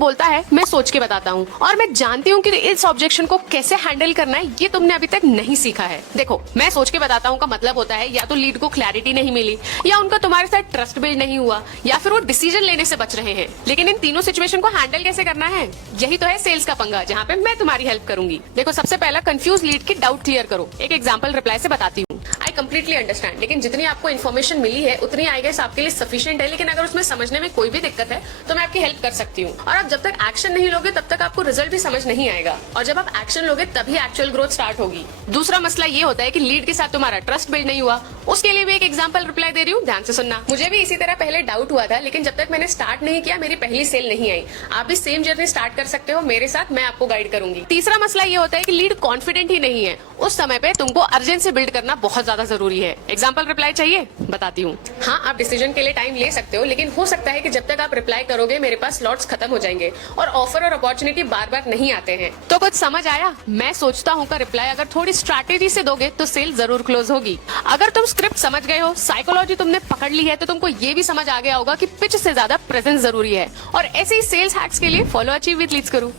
बोलता है मैं सोच के बताता हूँ, और मैं जानती हूँ कि इस ऑब्जेक्शन को कैसे हैंडल करना है ये तुमने अभी तक नहीं सीखा है। देखो, मैं सोच के बताता हूँ का मतलब होता है या तो लीड को क्लैरिटी नहीं मिली, या उनका तुम्हारे साथ ट्रस्ट बिल्ड नहीं हुआ, या फिर वो डिसीजन लेने से बच रहे हैं। लेकिन इन तीनों सिचुएशन को हैंडल कैसे करना है, यही तो है सेल्स का पंगा, जहाँ पे मैं तुम्हारी हेल्प करूंगी। देखो, सबसे पहला कंफ्यूज लीड की डाउट क्लियर करो। एक एग्जांपल रिप्लाई से बताती हूँ। आई कंप्लीटली अंडरस्टैंड, लेकिन जितनी आपको इन्फॉर्मेशन मिली है उतनी आई गेस आपके लिए सफिशिएंट है, लेकिन अगर उसमें समझने में कोई भी दिक्कत है तो मैं आपकी हेल्प कर सकती हूँ। और आप जब तक एक्शन नहीं लोगे तब तक आपको रिजल्ट भी समझ नहीं आएगा, और जब आप एक्शन लोगे तभी एक्चुअल ग्रोथ स्टार्ट होगी। दूसरा मसला ये होता है कि लीड के साथ तुम्हारा ट्रस्ट बिल्ड नहीं हुआ, उसके लिए भी एक एग्जांपल रिप्लाई दे रही हूँ, ध्यान से सुनना। मुझे भी इसी तरह पहले डाउट हुआ था, लेकिन जब तक मैंने स्टार्ट नहीं किया मेरी पहली सेल नहीं आई। आप भी सेम जर्नी स्टार्ट कर सकते हो मेरे साथ, मैं आपको गाइड करूंगी। तीसरा मसला ये होता है कि लीड कॉन्फिडेंट ही नहीं है, उस समय पे तुमको अर्जेंसी बिल्ड करना बहुत ज्यादा जरूरी है। एग्जाम्पल रिप्लाई चाहिए, बताती हूँ। हाँ, आप डिसीजन के लिए टाइम ले सकते हो, लेकिन हो सकता है कि जब तक आप रिप्लाई करोगे मेरे पास स्लॉट्स खत्म हो जाएंगे और ऑफर और अपॉर्चुनिटी बार बार नहीं आते हैं। तो कुछ समझ आया? मैं सोचता हूँ का रिप्लाई अगर थोड़ी स्ट्रैटेजी से दोगे तो सेल जरूर क्लोज होगी। अगर तुम स्क्रिप्ट समझ गए हो, साइकोलॉजी तुमने पकड़ ली है, तो तुमको ये भी समझ आ गया होगा कि पिच से ज्यादा प्रेजेंस जरूरी है। और ऐसे ही सेल्स हैक्स के लिए फॉलो अचीव विद लीड्स करो।